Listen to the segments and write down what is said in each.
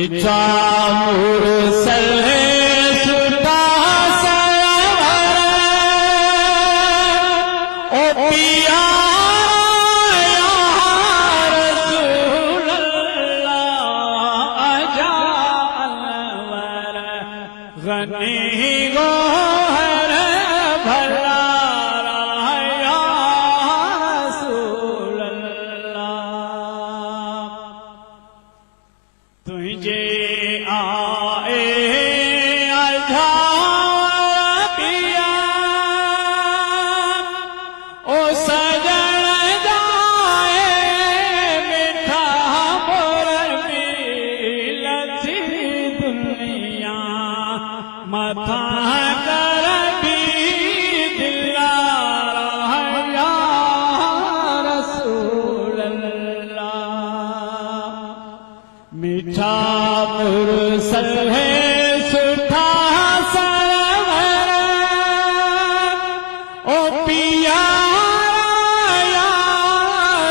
मीठा मुरसल है सुधा सवर ओ पिया या रसूल अल्लाह आजा अनवर गनी गोहर भला या रसूल अल्लाह तुझे आए आधा पिया ओ सजन जाए मीठा मोर मिलती दुनिया मथा कर भी दिलारा या रसूल अल्लाह मीठा मुरसल है सुधा सवर ओ पिया या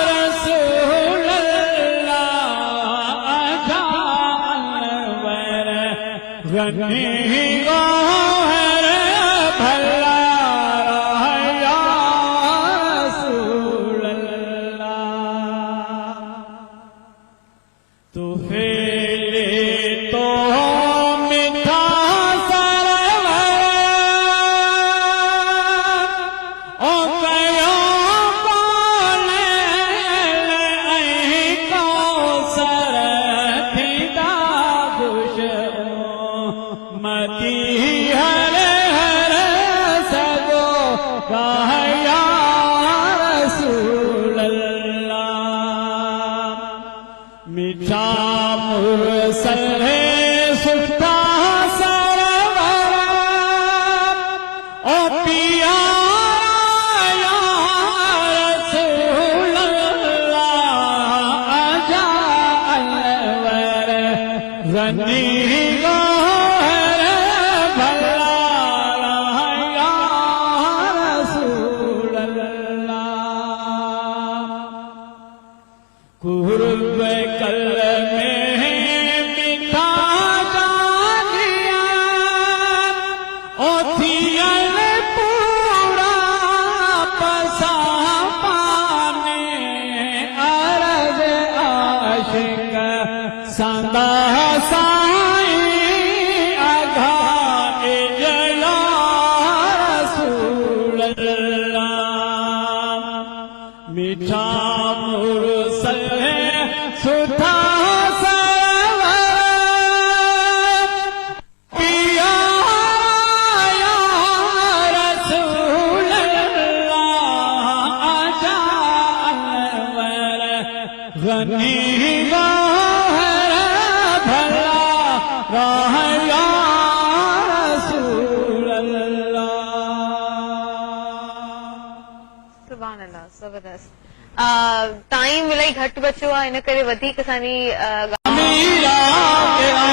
रसूल अल्लाह आजा अनवर गनी गोहर भला या रसूल अल्लाह तू फेले तो मीठा सरवर ओ कयो बोले को सर थीदा खुश मती हर हर सगो कह या रसूल अल्लाह मीठा मुरसल है सुधा सरवर ओ पिया या रसूल अल्लाह आजा अनवर गनी गोहर भला या रसूल अल्लाह कुर्ब कल में मीठा गानिया ओ थियल पूरा पसा पाने अरज आशिक संदा साई आघा इजला रसूल अल्लाह मीठा मुरसल है सुधा सवर पिया या रसूल अल्लाह आजा अनवर गनी गोहर भला या रसूल अल्लाह सुभान अल्लाह ज़बरदस्त टाइम इलाही घटि बचियो आहे इन करे वधीक असांजी